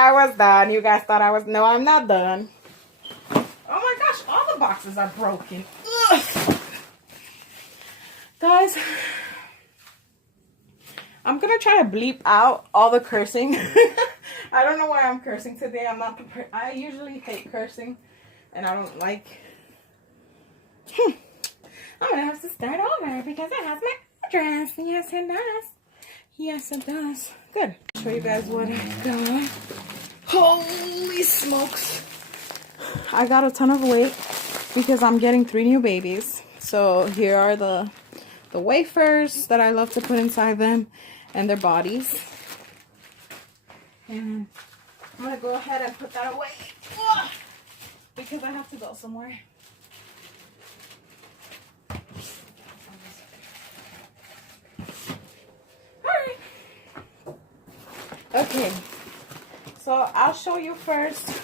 I was done. You guys thought I was... No, I'm not done. Oh my gosh, all the boxes are broken. Ugh. Guys, I'm gonna try to bleep out all the cursing. I don't know why I'm cursing today. I'm not prepared. I usually hate cursing, and I don't like... I'm gonna have to start over because it has my address. Yes, it does. Yes, it does. Good. I'll show you guys what I got. Holy smokes. I got a ton of weight because I'm getting 3 new babies. So here are the wafers that I love to put inside them and their bodies. And I'm going to go ahead and put that away because I have to go somewhere. Alright. Okay. So I'll show you first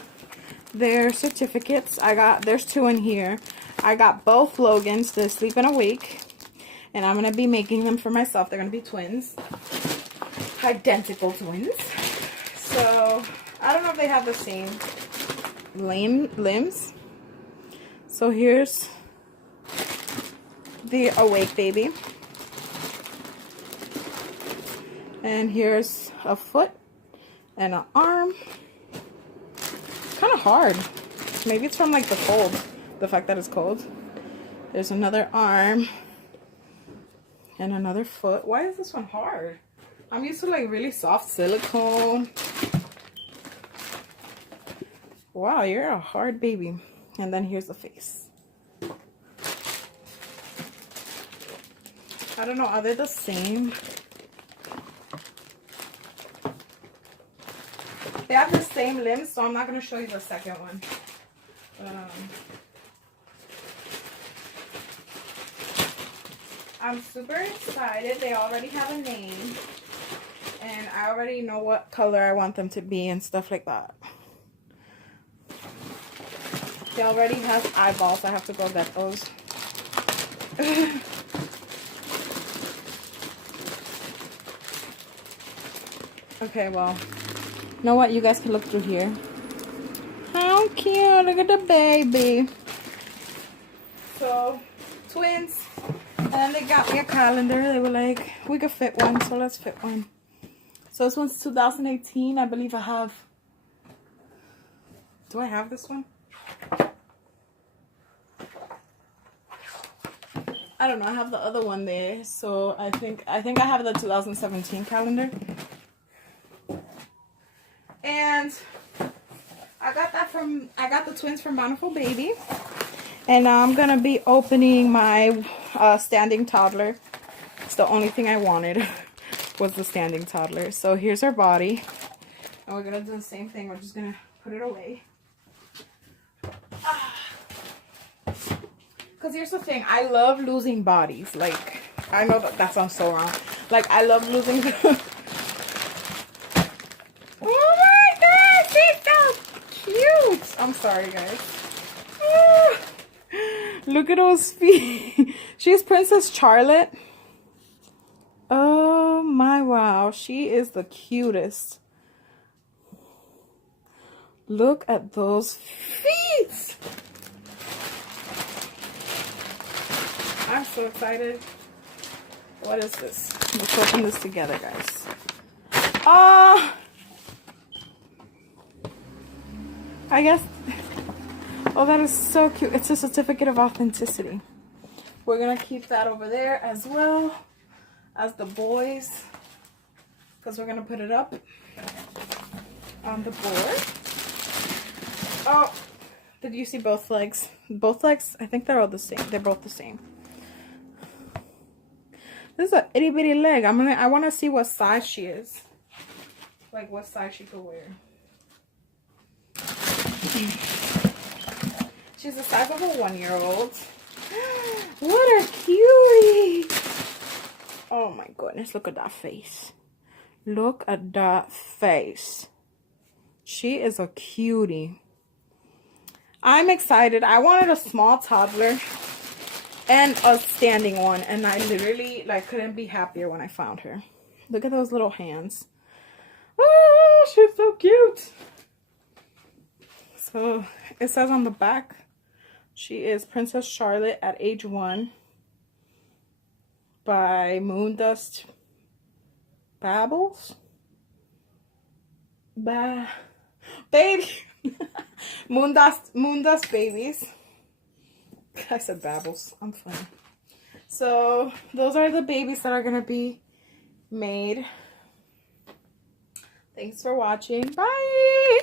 their certificates. There's 2 in here. I got both Logans to sleep in a week. And I'm going to be making them for myself. They're going to be twins. Identical twins. So, I don't know if they have the same limbs. So, here's the awake baby. And here's a foot and an arm. Kind of hard. Maybe it's from like the cold. The fact that it's cold. There's another arm. And another foot. Why is this one hard? I'm used to like really soft silicone. Wow, you're a hard baby. And then here's the face. I don't know, are they the same? They have the same limbs, so I'm not going to show you the second one. I'm super excited. They already have a name. And I already know what color I want them to be and stuff like that. They already have eyeballs. I have to go get those. Okay, well. You know what? You guys can look through here. How cute. Look at the baby. So, twins. And then they got me a calendar. They were like, we could fit one, so let's fit one. So this one's 2018. I believe I have... Do I have this one? I don't know. I have the other one there. So I think I have the 2017 calendar. And I got the twins from Bountiful Baby. And now I'm going to be opening my standing toddler. It's the only thing I wanted was the standing toddler. So here's her body. And we're going to do the same thing. We're just going to put it away. Because here's the thing. I love losing bodies. Like, I know that sounds so wrong. Like, I love losing... Oh my God! She's so cute! I'm sorry, guys. Look at those feet. She's Princess Charlotte. Oh my wow. She is the cutest. Look at those feet. I'm so excited. What is this? Let's open this together, guys. I guess... Oh, that is so cute. It's a certificate of authenticity. We're going to keep that over there as well as the boys. Because we're going to put it up on the board. Oh, did you see both legs? Both legs, I think they're all the same. They're both the same. This is an itty bitty leg. I want to see what size she is. Like what size she could wear. She's the size of a 1-year-old. What a cutie! Oh my goodness, look at that face. Look at that face. She is a cutie. I'm excited. I wanted a small toddler and a standing one, and I literally like couldn't be happier when I found her. Look at those little hands. Oh, she's so cute. So it says on the back, she is Princess Charlotte at age 1 by Moondust Babbles. Baby. Moondust Babies. I said Babbles. I'm funny. So those are the babies that are going to be made. Thanks for watching. Bye.